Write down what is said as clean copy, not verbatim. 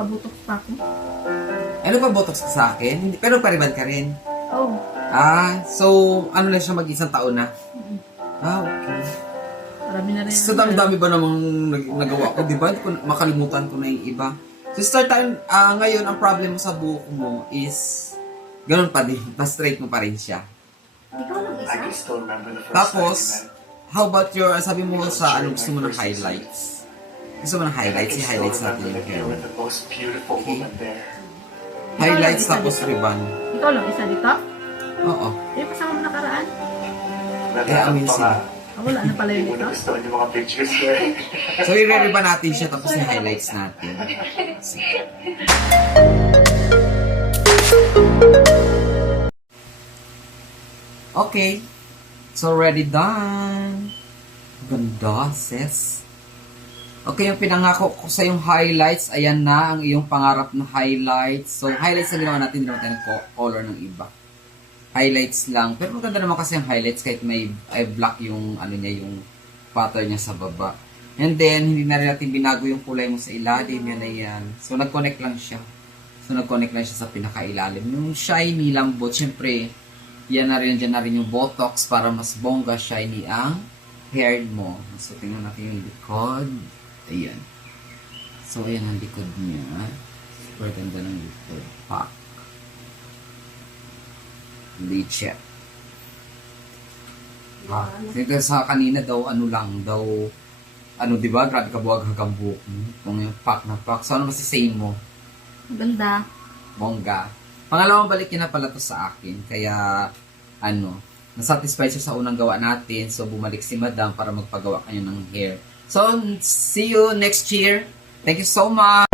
Nagpabutok pa ako. Ano pa botox ka sa akin? Hindi, pero pariban ka rin. Oh. So, ano lang siya mag-isang taon na? Okay. Marami na rin. So, dami ba namang nagawa ko, di ba? Hindi ko, makalimutan ko na yung iba. So, start time, ngayon, ang problem mo sa buhok mo is, ganun pa din, pa-straight mo pa rin siya. Ikaw lang I can isa? still remember the first Tapos, time we met. how about your, sabi mo sa, ano, gusto mo ng highlights? Gusto mo ng highlights? I can still I-highlights natin remember yung that hair you mo. were the most beautiful woman there. Highlights Ikaw lang, tapos isa ribbon. Ikaw lang isa dito? Oo. Eh, kasama mo nakaraan? amazing. Wala na pala Hindi yun mo dito. na gusto yung mga pictures ko eh. So, i-ribbon natin siya tapos i-highlights natin. Okay. It's already done. Ganda, sis. Okay, yung pinangako ko sa yung highlights, ayan na ang iyong pangarap na highlights. So, highlights na ginawa natin, ginawa tayo ng color ng iba. Highlights lang. Pero maganda naman kasi yung highlights kahit may black yung, ano niya, yung pattern niya sa baba. And then, hindi na rin natin binago yung kulay mo sa ilalim, yan na yan. So, nag-connect lang siya. So, nag-connect lang siya sa pinakailalim. Yung shiny lambot, syempre, yan na rin, dyan na rin yung botox para mas bongga, shiny ang hair mo. So, tingnan natin yung likod. Ayan. So, ayan ang likod niya. Super ganda ng likod. Pak. Lichet. Dito sa kanina daw, ano lang, daw, ano, di ba? Grabe ka buwag hanggang buhok mo. Kung yung pak na pak. So, ano masisay mo? Maganda. Bongga. Pangalawang balik niya na pala to sa akin. Kaya, ano, nasatisfy siya sa unang gawa natin. So, bumalik si Madam para magpagawa kanya ng hair. So, see you next year. Thank you so much.